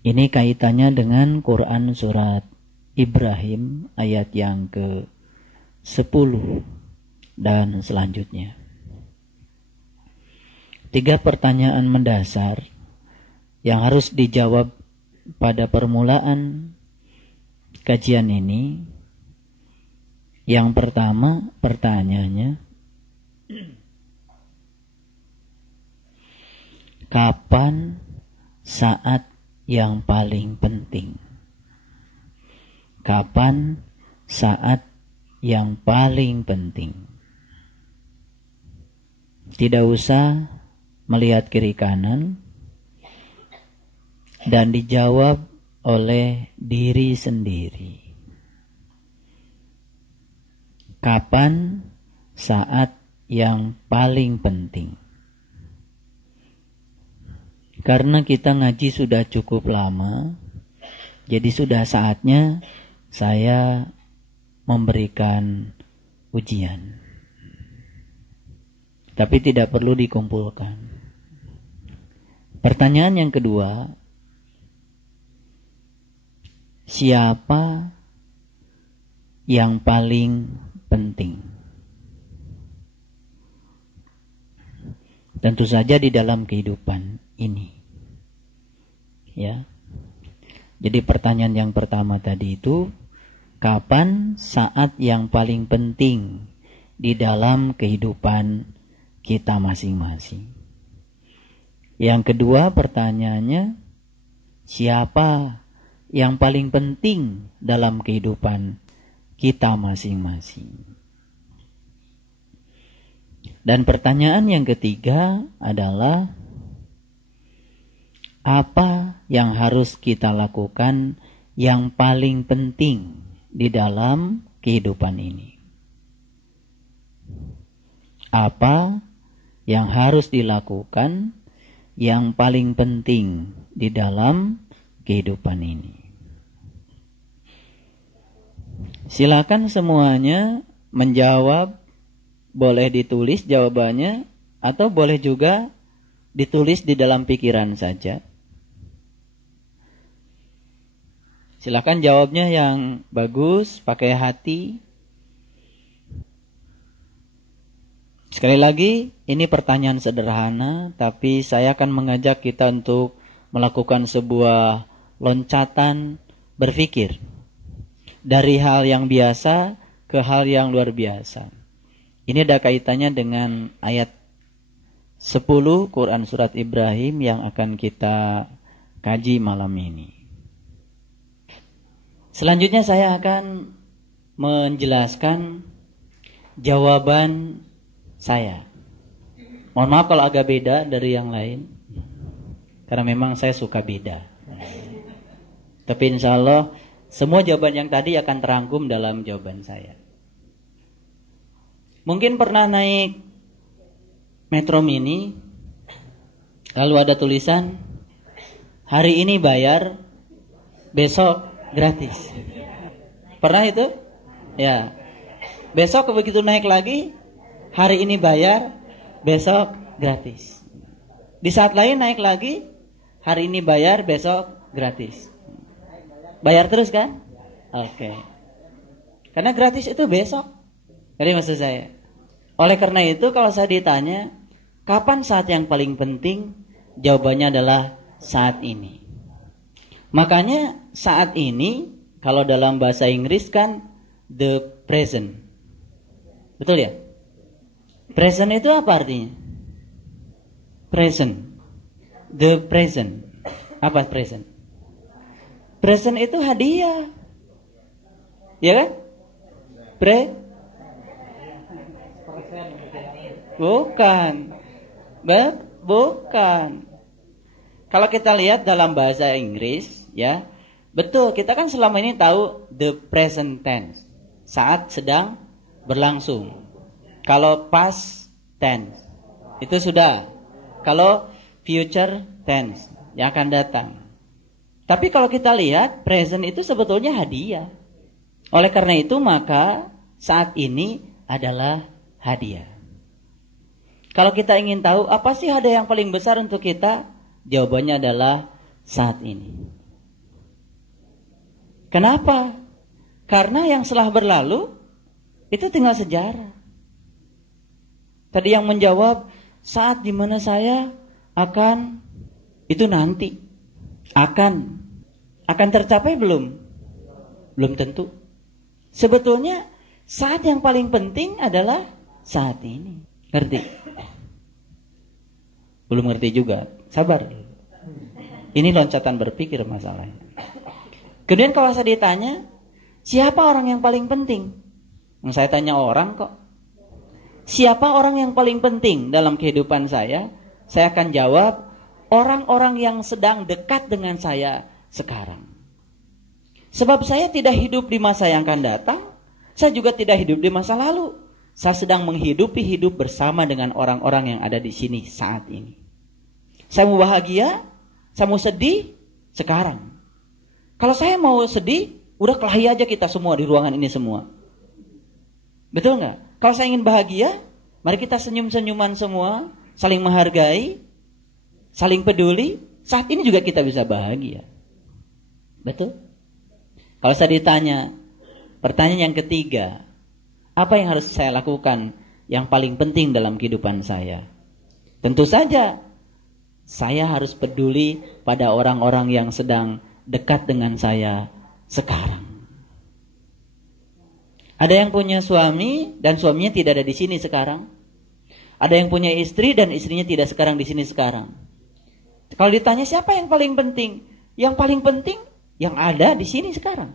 Ini kaitannya dengan Quran surat Ibrahim ayat yang ke-10 dan selanjutnya. 3 pertanyaan mendasar yang harus dijawab pada permulaan kajian ini. Yang pertama pertanyaannya, kapan saat yang paling penting? Kapan saat yang paling penting? Tidak usah melihat kiri kanan dan dijawab oleh diri sendiri. Kapan saat yang paling penting? Karena kita ngaji sudah cukup lama, jadi sudah saatnya saya memberikan ujian. Tapi tidak perlu dikumpulkan. Pertanyaan yang kedua, siapa yang paling penting? Tentu saja di dalam kehidupan ini. Ya. Jadi pertanyaan yang pertama tadi itu, kapan saat yang paling penting di dalam kehidupan kita masing-masing? Yang kedua pertanyaannya, siapa yang paling penting dalam kehidupan kita masing-masing? Dan pertanyaan yang ketiga adalah, apa yang harus kita lakukan yang paling penting di dalam kehidupan ini? Apa yang harus dilakukan yang paling penting di dalam kehidupan ini? Silakan semuanya menjawab, boleh ditulis jawabannya atau boleh juga ditulis di dalam pikiran saja. Silakan jawabnya yang bagus, pakai hati. Sekali lagi, ini pertanyaan sederhana, tapi saya akan mengajak kita untuk melakukan sebuah loncatan berpikir. Dari hal yang biasa ke hal yang luar biasa. Ini ada kaitannya dengan ayat 10 Quran surat Ibrahim yang akan kita kaji malam ini. Selanjutnya saya akan menjelaskan jawaban saya. Mohon maaf kalau agak beda dari yang lain, karena memang saya suka beda. Tapi insya Allah semua jawaban yang tadi akan terangkum dalam jawaban saya. Mungkin pernah naik Metro Mini, lalu ada tulisan, hari ini bayar, besok gratis. Pernah itu? Ya. Besok begitu naik lagi, hari ini bayar, besok gratis. Di saat lain naik lagi, hari ini bayar, besok gratis. Bayar terus kan? Oke. Karena gratis itu besok. Jadi maksud saya. Oleh karena itu kalau saya ditanya, kapan saat yang paling penting? Jawabannya adalah saat ini. Makanya saat ini, kalau dalam bahasa Inggris kan the present. Betul ya? Present itu apa artinya? Present. The present. Apa present? Present itu hadiah. Ya kan? Bukan. Bukan. Kalau kita lihat dalam bahasa Inggris, ya, betul, kita kan selama ini tahu the present tense, saat sedang berlangsung. Kalau past tense, itu sudah. Kalau future tense, yang akan datang. Tapi kalau kita lihat, present itu sebetulnya hadiah. Oleh karena itu, maka saat ini adalah hadiah. Kalau kita ingin tahu, apa sih hadiah yang paling besar untuk kita? Jawabannya adalah saat ini. Kenapa? Karena yang setelah berlalu itu tinggal sejarah. Tadi yang menjawab, saat dimana saya akan, itu nanti. Akan tercapai belum? Belum tentu. Sebetulnya saat yang paling penting adalah saat ini. Ngerti? Belum ngerti juga. Sabar. Ini loncatan berpikir masalahnya. Kemudian kalau saya ditanya, siapa orang yang paling penting? Saya tanya orang kok. Siapa orang yang paling penting dalam kehidupan saya? Saya akan jawab, orang-orang yang sedang dekat dengan saya sekarang. Sebab saya tidak hidup di masa yang akan datang, saya juga tidak hidup di masa lalu. Saya sedang menghidupi hidup bersama dengan orang-orang yang ada di sini saat ini. Saya mau bahagia, saya mau sedih, sekarang. Kalau saya mau sedih, udah kelahi aja kita semua di ruangan ini semua. Betul nggak? Kalau saya ingin bahagia, mari kita senyum-senyuman semua, saling menghargai, saling peduli. Saat ini juga kita bisa bahagia. Betul? Kalau saya ditanya, pertanyaan yang ketiga, apa yang harus saya lakukan yang paling penting dalam kehidupan saya? Tentu saja, saya harus peduli pada orang-orang yang sedang dekat dengan saya sekarang. Ada yang punya suami dan suaminya tidak ada di sini sekarang. Ada yang punya istri dan istrinya tidak sekarang di sini sekarang. Kalau ditanya siapa yang paling penting? Yang paling penting yang ada di sini sekarang.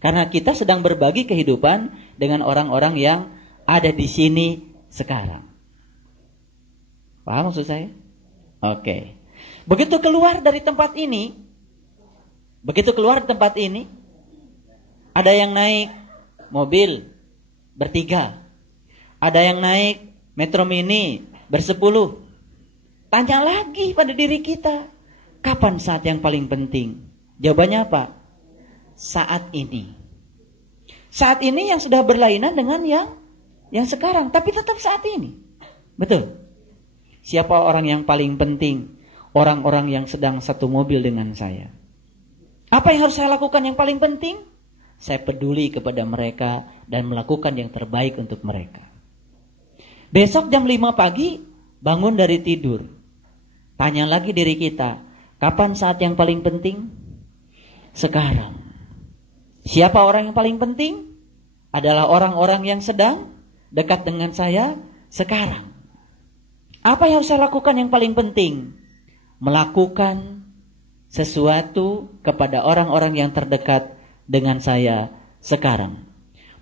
Karena kita sedang berbagi kehidupan dengan orang-orang yang ada di sini sekarang. Paham maksud saya? Oke. Begitu keluar dari tempat ini, ada yang naik mobil bertiga, ada yang naik Metro Mini bersepuluh. Tanya lagi pada diri kita, kapan saat yang paling penting? Jawabannya apa? Saat ini. Saat ini yang sudah berlainan dengan yang sekarang, tapi tetap saat ini. Betul. Siapa orang yang paling penting? Orang-orang yang sedang satu mobil dengan saya. Apa yang harus saya lakukan yang paling penting? Saya peduli kepada mereka dan melakukan yang terbaik untuk mereka. Besok jam 5 pagi bangun dari tidur. Tanya lagi diri kita, kapan saat yang paling penting? Sekarang. Siapa orang yang paling penting? Adalah orang-orang yang sedang dekat dengan saya sekarang. Apa yang harus saya lakukan yang paling penting? Melakukan sesuatu kepada orang-orang yang terdekat dengan saya sekarang.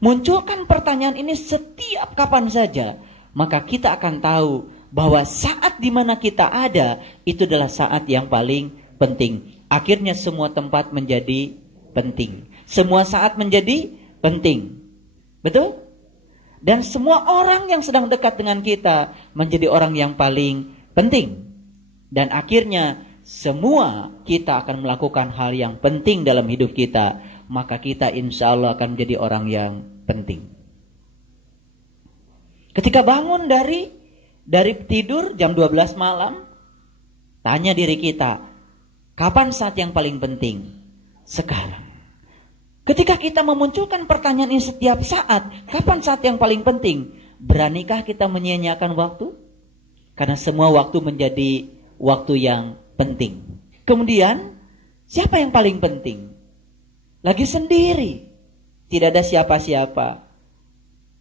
Munculkan pertanyaan ini setiap kapan saja, maka kita akan tahu bahwa saat di mana kita ada itu adalah saat yang paling penting. Akhirnya semua tempat menjadi penting. Semua saat menjadi penting. Betul? Dan semua orang yang sedang dekat dengan kita menjadi orang yang paling penting. Dan akhirnya semua kita akan melakukan hal yang penting dalam hidup kita. Maka kita insya Allah akan menjadi orang yang penting. Ketika bangun dari tidur jam 12 malam, tanya diri kita, kapan saat yang paling penting? Sekarang. Ketika kita memunculkan pertanyaan ini setiap saat, kapan saat yang paling penting? Beranikah kita menyia-nyiakan waktu? Karena semua waktu menjadi waktu yang penting. Kemudian, siapa yang paling penting? Lagi sendiri. Tidak ada siapa-siapa.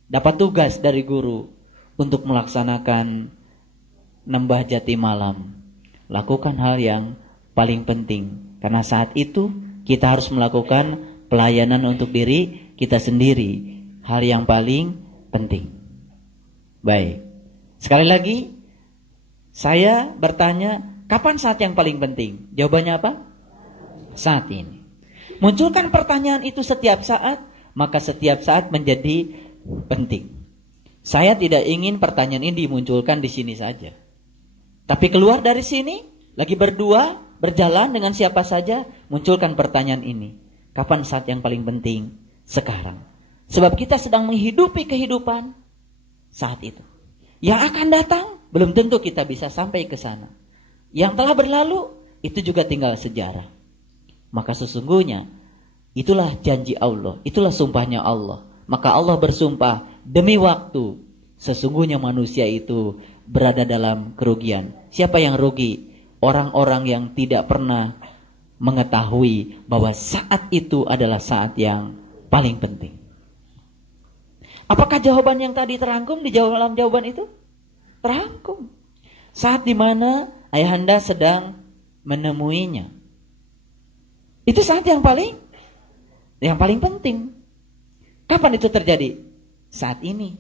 Dapat tugas dari guru untuk melaksanakan nembah jati malam. Lakukan hal yang paling penting. Karena saat itu kita harus melakukan pelayanan untuk diri kita sendiri. Hal yang paling penting. Baik. Sekali lagi, saya bertanya, kapan saat yang paling penting? Jawabannya apa? Saat ini. Munculkan pertanyaan itu setiap saat, maka setiap saat menjadi penting. Saya tidak ingin pertanyaan ini dimunculkan di sini saja. Tapi keluar dari sini, lagi berdua, berjalan dengan siapa saja, munculkan pertanyaan ini. Kapan saat yang paling penting? Sekarang. Sebab kita sedang menghidupi kehidupan saat itu. Yang akan datang, belum tentu kita bisa sampai ke sana. Yang telah berlalu, itu juga tinggal sejarah. Maka sesungguhnya, Itulah janji Allah, itulah sumpahnya Allah. Maka Allah bersumpah, demi waktu, sesungguhnya manusia itu berada dalam kerugian. Siapa yang rugi? Orang-orang yang tidak pernah mengetahui bahwa saat itu adalah saat yang paling penting. Apakah jawaban yang tadi terangkum di dalam jawaban itu? Terangkum. Saat dimana ayahanda sedang menemuinya. Itu saat yang paling penting. Kapan itu terjadi? Saat ini.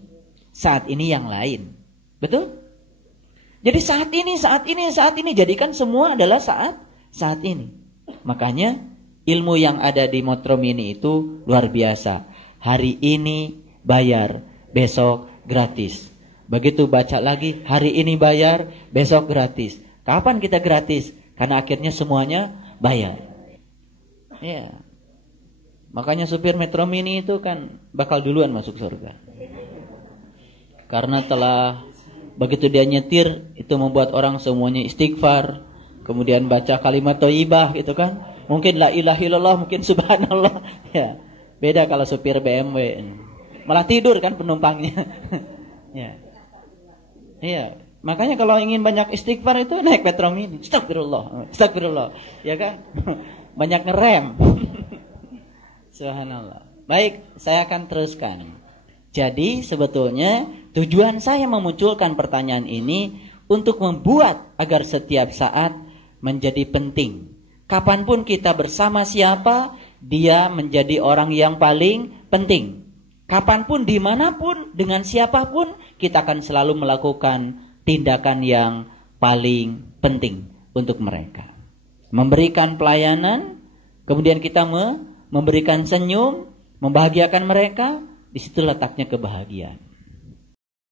Saat ini yang lain. Betul? Jadi saat ini. Jadikan semua adalah saat ini. Makanya ilmu yang ada di Metro Mini itu luar biasa. Hari ini bayar, besok gratis. Begitu baca lagi, hari ini bayar, besok gratis. Kapan kita gratis? Karena akhirnya semuanya bayar. Ya. Makanya supir Metro Mini itu kan bakal duluan masuk surga. Karena telah begitu dia nyetir, itu membuat orang semuanya istighfar, kemudian baca kalimat thayyibah gitu kan. Mungkin la ilaha illallah, mungkin subhanallah. Ya. Beda kalau supir BMW. Malah tidur kan penumpangnya. Ya. Iya. Makanya kalau ingin banyak istighfar itu naik Metro Mini. Astagfirullah. Ya kan? Banyak ngerem. Subhanallah. Baik, saya akan teruskan. Jadi sebetulnya tujuan saya memunculkan pertanyaan ini untuk membuat agar setiap saat menjadi penting. Kapanpun kita bersama siapa, dia menjadi orang yang paling penting. Kapanpun, dimanapun, dengan siapapun, kita akan selalu melakukan tindakan yang paling penting untuk mereka. Memberikan pelayanan, kemudian kita memberikan senyum, membahagiakan mereka, di situ letaknya kebahagiaan.